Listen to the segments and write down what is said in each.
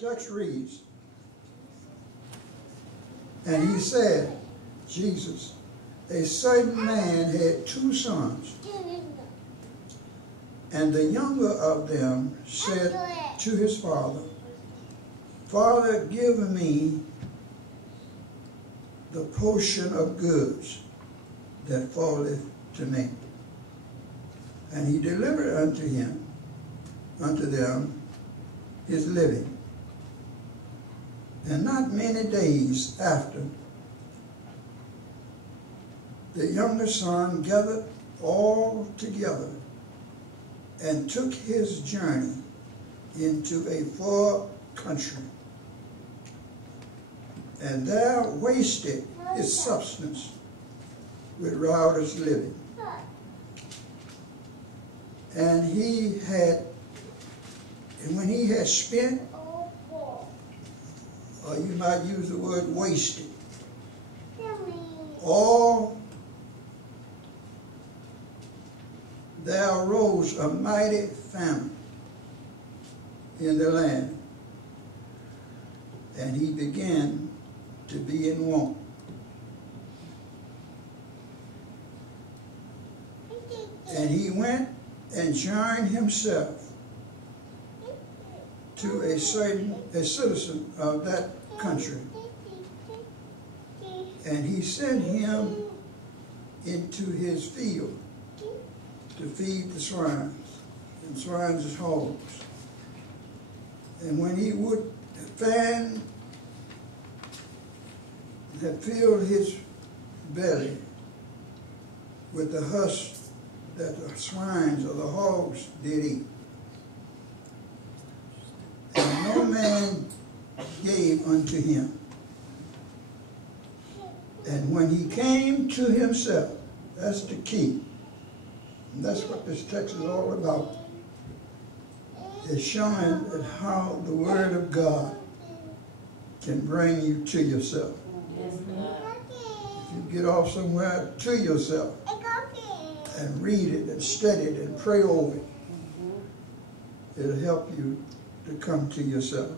text reads, and he said, Jesus, a certain man had 2 sons, and the younger of them said to his father, Father, give me the portion of goods that falleth to me. And he delivered unto them his living. And not many days after, the younger son gathered all together and took his journey into a far country, and there wasted his substance with riotous living. And when he had spent, or you might use the word wasted, all, there arose a mighty famine in the land, and he began to be in want. And he went and joined himself to a citizen of that country, and he sent him into his field to feed the swines, and swines is hogs. And when he would had filled his belly with the husk that the swines or the hogs did eat, and no man gave unto him. And when he came to himself, that's the key. And that's what this text is all about. It's showing that how the Word of God can bring you to yourself. If you get off somewhere to yourself and read it and study it and pray over it, it'll help you to come to yourself.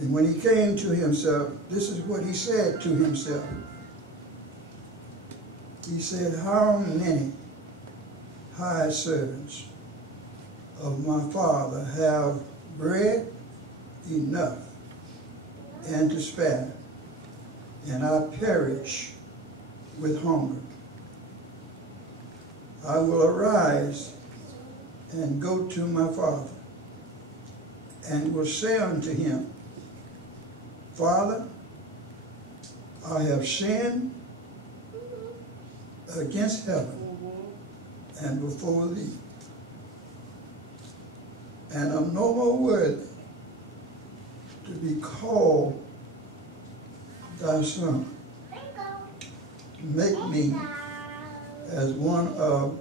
And when he came to himself, this is what he said to himself. He said, how many hired servants of my father have bread enough and to spare, and I perish with hunger. I will arise and go to my father, and will say unto him, Father, I have sinned against heaven and before thee, and I'm no more worthy to be called thy son. Make me as one of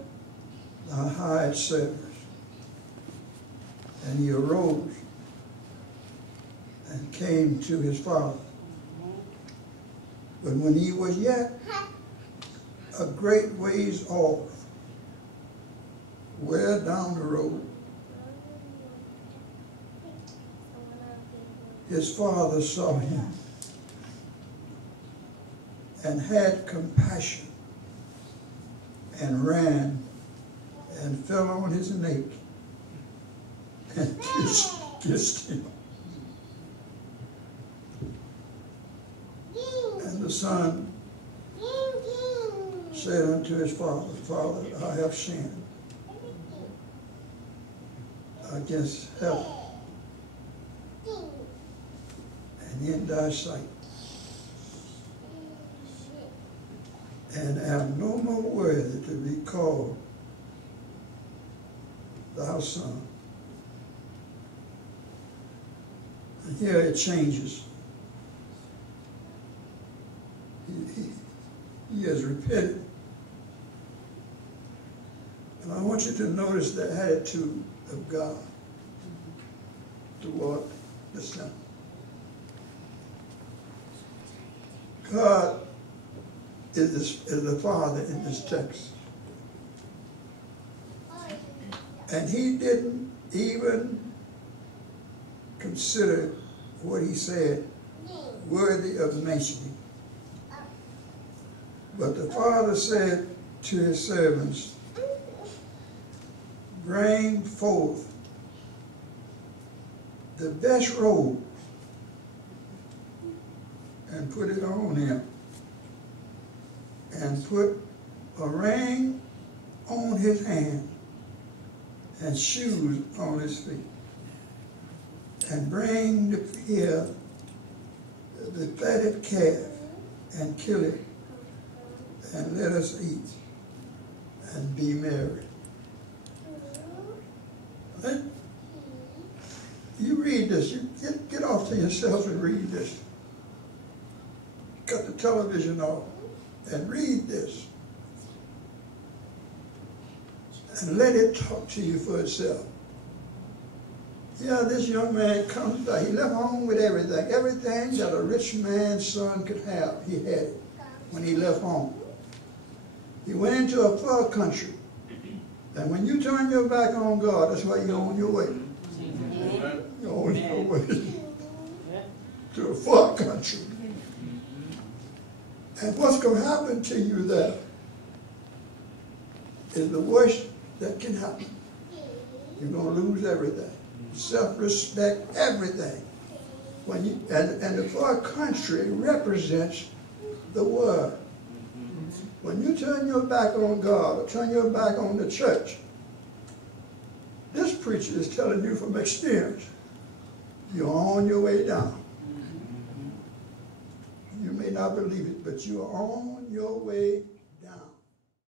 thy hired servants. And he arose and came to his father. But when he was yet a great ways off, way down the road, his father saw him and had compassion and ran and fell on his neck and kissed him. And the son said unto his father, Father, I have sinned against heaven and in thy sight, and am no more worthy to be called thy son. And here it changes. He has repented. And I want you to notice the attitude of God toward the son. God is the Father in this text. And he didn't even consider what he said worthy of mentioning. But the father said to his servants, bring forth the best robe and put it on him, and put a ring on his hand and shoes on his feet, and bring here the fatted calf and kill it, and let us eat and be merry. You read this, you get off to yourself and read this. Cut the television off and read this. And let it talk to you for itself. Yeah, this young man comes back. He left home with everything. Everything that a rich man's son could have, he had it when he left home. He went into a far country. And when you turn your back on God, that's why you're on your way. You're on your way to a far country. And what's going to happen to you there is the worst that can happen. You're going to lose everything. Self-respect, everything. And the far country represents the world. When you turn your back on God or turn your back on the church, this preacher is telling you from experience, you're on your way down. You may not believe it, but you are on your way